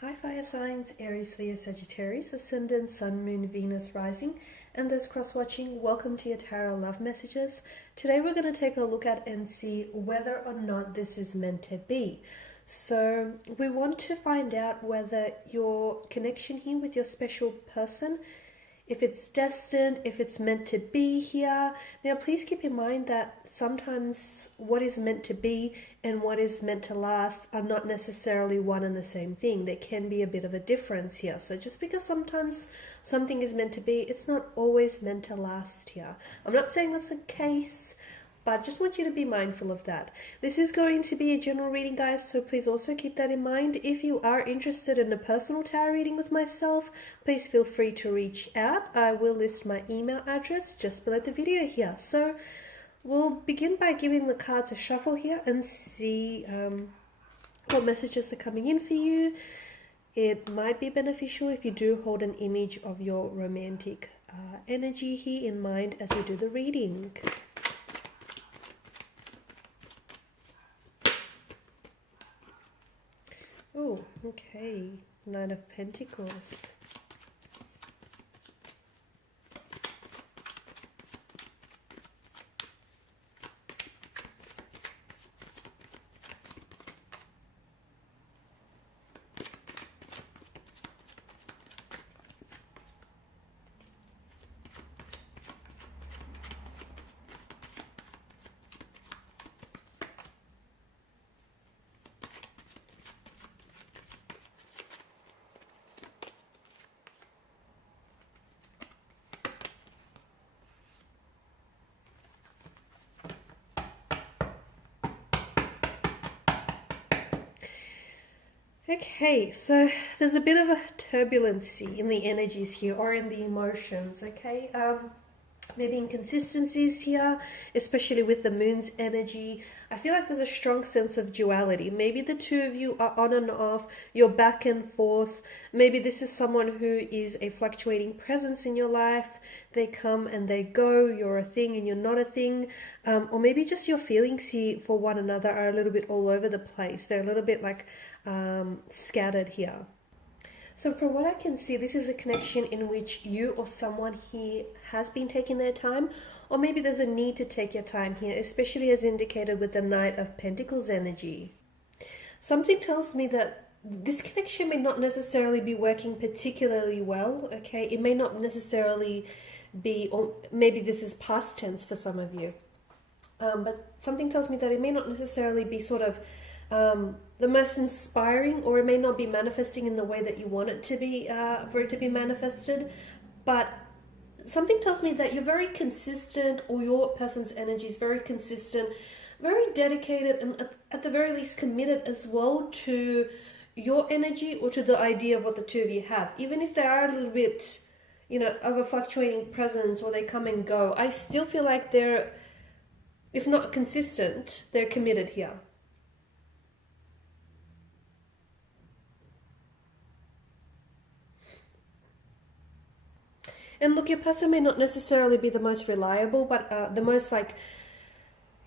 Hi fire signs, Aries, Leo, Sagittarius, Ascendant, Sun, Moon, Venus, Rising, and those cross-watching, welcome to your tarot love messages. Today we're going to take a look at and see whether or not this is meant to be. So we want to find out whether your connection here with your special person, if it's destined, if it's meant to be here. Now, please keep in mind that sometimes what is meant to be and what is meant to last are not necessarily one and the same thing. There can be a bit of a difference here. So just because sometimes something is meant to be, it's not always meant to last here. I'm not saying that's the case, but just want you to be mindful of that. This is going to be a general reading, guys, so please also keep that in mind. If you are interested in a personal tarot reading with myself, please feel free to reach out. I will list my email address just below the video here. So we'll begin by giving the cards a shuffle here and see what messages are coming in for you. It might be beneficial if you do hold an image of your romantic energy here in mind as we do the reading. Oh, okay. Nine of Pentacles. Okay, so there's a bit of a turbulency in the energies here or in the emotions, okay? Maybe inconsistencies here, especially with the moon's energy. I feel like there's a strong sense of duality. Maybe the two of you are on and off, you're back and forth. Maybe this is someone who is a fluctuating presence in your life. They come and they go, you're a thing and you're not a thing. Or maybe just your feelings here for one another are a little bit all over the place. They're a little bit like scattered here. So from what I can see, this is a connection in which you or someone here has been taking their time, or maybe there's a need to take your time here, especially as indicated with the Knight of Pentacles energy. Something tells me that this connection may not necessarily be working particularly well, okay? It may not necessarily be, or maybe this is past tense for some of you, but something tells me that it may not necessarily be sort of the most inspiring, or it may not be manifesting in the way that you want it to be, for it to be manifested. But something tells me that you're very consistent, or your person's energy is very consistent, very dedicated, and at the very least committed as well to your energy or to the idea of what the two of you have. Even if they are a little bit, you know, of a fluctuating presence, or they come and go, I still feel like they're, if not consistent, they're committed here. And look, your person may not necessarily be the most reliable, but the most like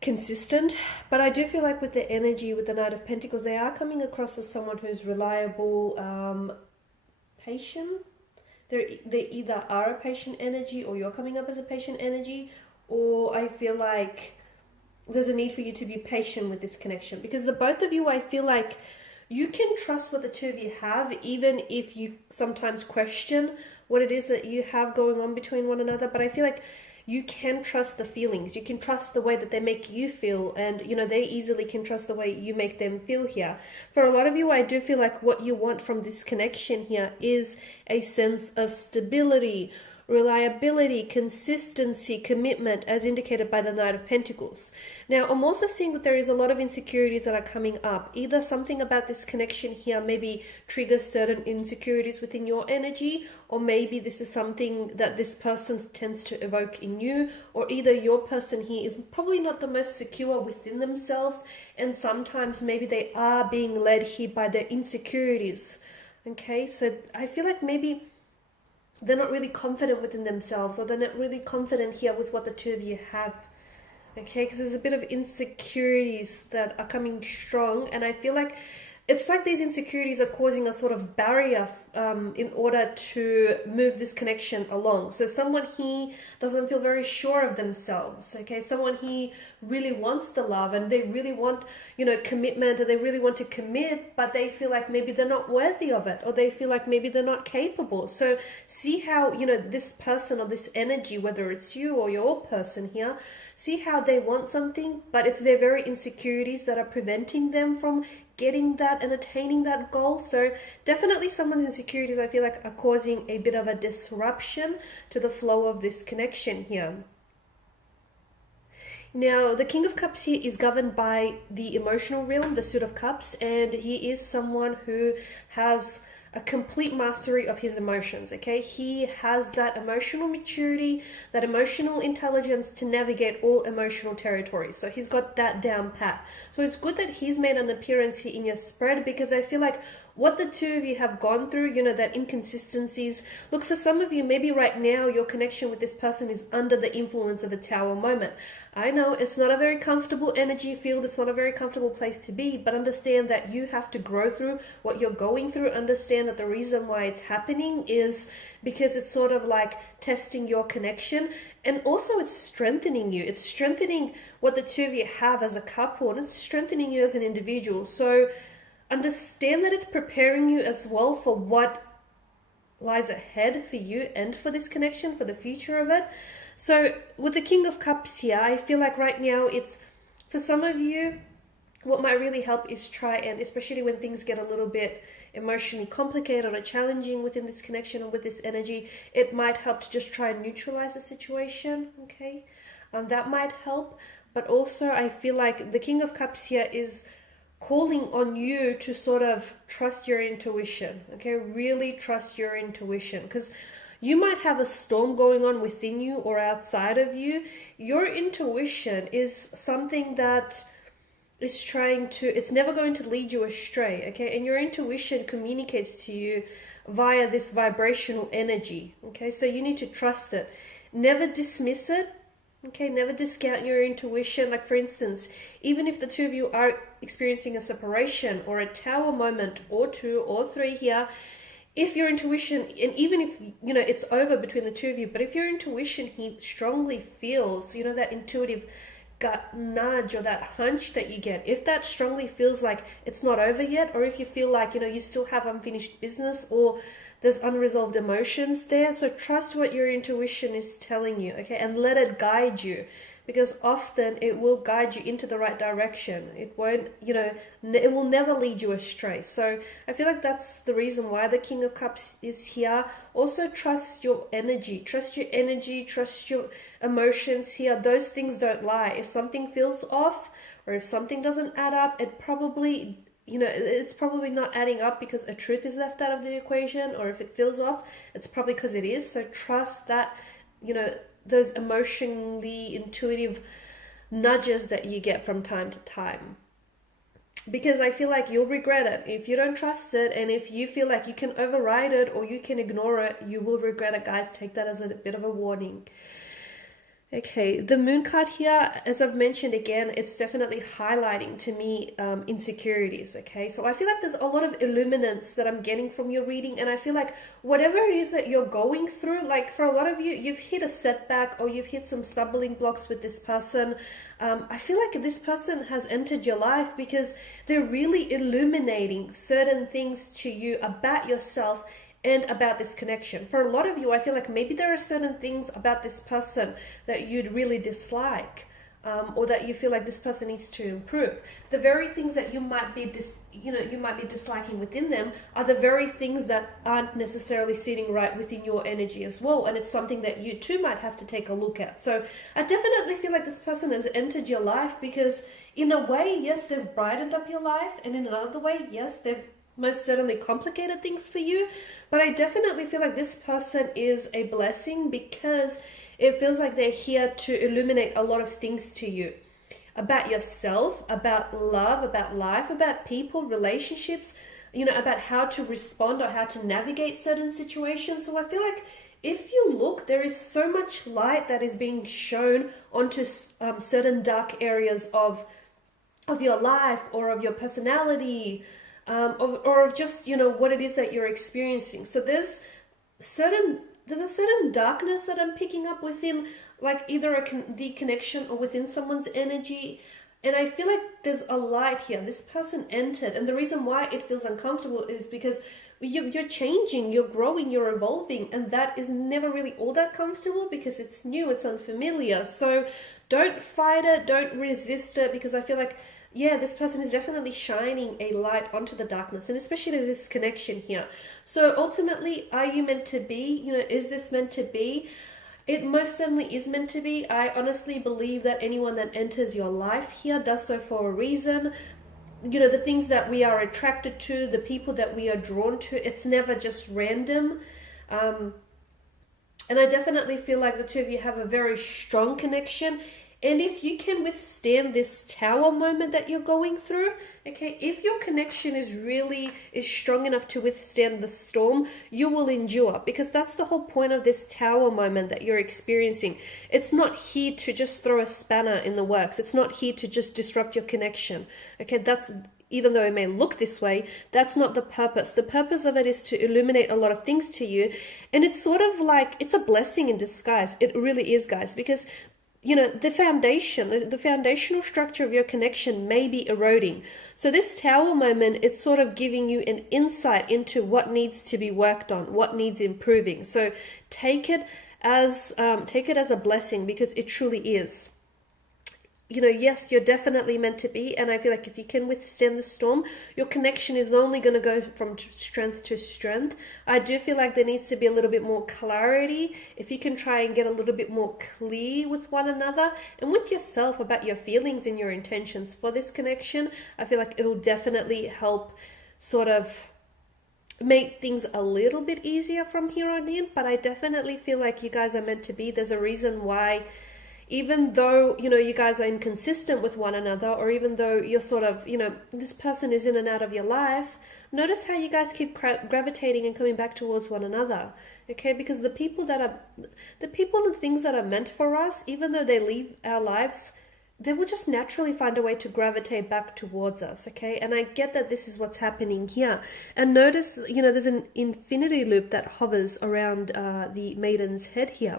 consistent. But I do feel like with the energy, with the Knight of Pentacles, they are coming across as someone who's reliable, patient. They either are a patient energy, or you're coming up as a patient energy, or I feel like there's a need for you to be patient with this connection. Because the both of you, I feel like you can trust what the two of you have, even if you sometimes question what it is that you have going on between one another. But I feel like you can trust the feelings. You can trust the way that they make you feel. And, you know, they easily can trust the way you make them feel here. For a lot of you, I do feel like what you want from this connection here is a sense of stability, reliability, consistency, commitment, as indicated by the Knight of Pentacles. Now, I'm also seeing that there is a lot of insecurities that are coming up. Either something about this connection here maybe triggers certain insecurities within your energy, or maybe this is something that this person tends to evoke in you, or either your person here is probably not the most secure within themselves, and sometimes maybe they are being led here by their insecurities. Okay, so I feel like maybe they're not really confident within themselves, or they're not really confident here with what the two of you have. Okay, because there's a bit of insecurities that are coming strong, and I feel like it's like these insecurities are causing a sort of barrier in order to move this connection along. So someone here doesn't feel very sure of themselves, okay? Someone here really wants the love and they really want, you know, commitment, or they really want to commit, but they feel like maybe they're not worthy of it, or they feel like maybe they're not capable. So see how, you know, this person or this energy, whether it's you or your person here, see how they want something, but it's their very insecurities that are preventing them from getting that and attaining that goal. So definitely someone's insecurities, I feel like, are causing a bit of a disruption to the flow of this connection here. Now, the King of Cups here is governed by the emotional realm, the Suit of Cups, and he is someone who has a complete mastery of his emotions, okay? He has that emotional maturity, that emotional intelligence to navigate all emotional territories. So he's got that down pat. So it's good that he's made an appearance here in your spread, because I feel like what the two of you have gone through, you know, that inconsistencies. Look, for some of you, maybe right now your connection with this person is under the influence of a Tower moment. I know it's not a very comfortable energy field, it's not a very comfortable place to be, but understand that you have to grow through what you're going through. Understand that the reason why it's happening is because it's sort of like testing your connection, and also it's strengthening you. It's strengthening what the two of you have as a couple, and it's strengthening you as an individual. So understand that it's preparing you as well for what lies ahead for you and for this connection, for the future of it. So with the King of Cups here, I feel like right now it's, for some of you, what might really help is try and, especially when things get a little bit emotionally complicated or challenging within this connection or with this energy, it might help to just try and neutralize the situation, okay? That might help. But also I feel like the King of Cups here is calling on you to sort of trust your intuition, okay? Really trust your intuition, because you might have a storm going on within you or outside of you. Your intuition is something that is trying to, it's never going to lead you astray, okay? And your intuition communicates to you via this vibrational energy, okay? So you need to trust it. Never dismiss it, okay? Never discount your intuition. Like, for instance, even if the two of you are experiencing a separation or a Tower moment or two or three here, if your intuition, and even if, you know, it's over between the two of you, but if your intuition, he strongly feels, you know, that intuitive gut nudge or that hunch that you get, if that strongly feels like it's not over yet, or if you feel like, you know, you still have unfinished business or there's unresolved emotions there, so trust what your intuition is telling you, okay, and let it guide you. Because often it will guide you into the right direction. It won't, you know, it will never lead you astray. So I feel like that's the reason why the King of Cups is here. Also trust your energy. Trust your energy. Trust your emotions here. Those things don't lie. If something feels off or if something doesn't add up, it probably, you know, it's probably not adding up because a truth is left out of the equation. Or if it feels off, it's probably because it is. So trust that, you know, those emotionally intuitive nudges that you get from time to time, because I feel like you'll regret it if you don't trust it. And if you feel like you can override it or you can ignore it, you will regret it, guys. Take that as a bit of a warning. Okay, the Moon card here, as I've mentioned again, it's definitely highlighting to me insecurities, okay? So I feel like there's a lot of illuminance that I'm getting from your reading, and I feel like whatever it is that you're going through, like for a lot of you, you've hit a setback or you've hit some stumbling blocks with this person. I feel like this person has entered your life because they're really illuminating certain things to you about yourself and about this connection. For a lot of you, I feel like maybe there are certain things about this person that you'd really dislike, or that you feel like this person needs to improve. The very things that you might be disliking within them are the very things that aren't necessarily sitting right within your energy as well, and it's something that you too might have to take a look at. So I definitely feel like this person has entered your life because in a way, yes, they've brightened up your life, and in another way, yes, they've most certainly complicated things for you. But I definitely feel like this person is a blessing because it feels like they're here to illuminate a lot of things to you about yourself, about love, about life, about people, relationships, you know, about how to respond or how to navigate certain situations. So I feel like if you look, there is so much light that is being shown onto certain dark areas of your life or of your personality, or of just, you know, what it is that you're experiencing. So there's a certain darkness that I'm picking up within, like either the connection or within someone's energy. And I feel like there's a light here. This person entered, and the reason why it feels uncomfortable is because you're changing, you're growing, you're evolving, and that is never really all that comfortable because it's new, it's unfamiliar. So don't fight it, don't resist it, because I feel like, yeah, this person is definitely shining a light onto the darkness, and especially this connection here. So ultimately, are you meant to be? You know, is this meant to be? It most certainly is meant to be. I honestly believe that anyone that enters your life here does so for a reason. You know, the things that we are attracted to, the people that we are drawn to, it's never just random. And I definitely feel like the two of you have a very strong connection. And if you can withstand this tower moment that you're going through, okay, if your connection is strong enough to withstand the storm, you will endure, because that's the whole point of this tower moment that you're experiencing. It's not here to just throw a spanner in the works. It's not here to just disrupt your connection. Okay, even though it may look this way, that's not the purpose. The purpose of it is to illuminate a lot of things to you. And it's sort of like, it's a blessing in disguise. It really is, guys, because you know, the foundational structure of your connection may be eroding. So this tower moment, it's sort of giving you an insight into what needs to be worked on, what needs improving. So take it as a blessing, because it truly is. You know, yes, you're definitely meant to be, and I feel like if you can withstand the storm, your connection is only going to go from strength to strength. I do feel like there needs to be a little bit more clarity. If you can try and get a little bit more clear with one another and with yourself about your feelings and your intentions for this connection, I feel like it'll definitely help sort of make things a little bit easier from here on in. But I definitely feel like you guys are meant to be. There's a reason why, even though, you know, you guys are inconsistent with one another, or even though you're sort of, you know, this person is in and out of your life, notice how you guys keep gravitating and coming back towards one another, okay? Because the people and things that are meant for us, even though they leave our lives, they will just naturally find a way to gravitate back towards us, okay? And I get that this is what's happening here. And notice, you know, there's an infinity loop that hovers around the maiden's head here.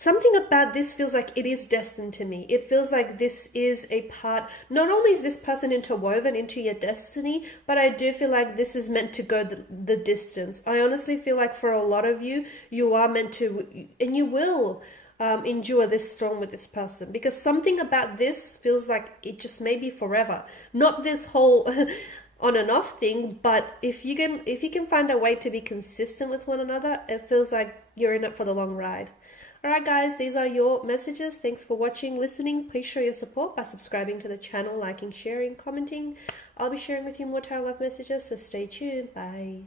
Something about this feels like it is destined to me. It feels like this is a part, not only is this person interwoven into your destiny, but I do feel like this is meant to go the distance. I honestly feel like for a lot of you, you are meant to, and you will endure this storm with this person, because something about this feels like it just may be forever. Not this whole on and off thing, but if you can find a way to be consistent with one another, it feels like you're in it for the long ride. Alright guys, these are your messages. Thanks for watching, listening. Please show your support by subscribing to the channel, liking, sharing, commenting. I'll be sharing with you more tarot love messages, so stay tuned. Bye.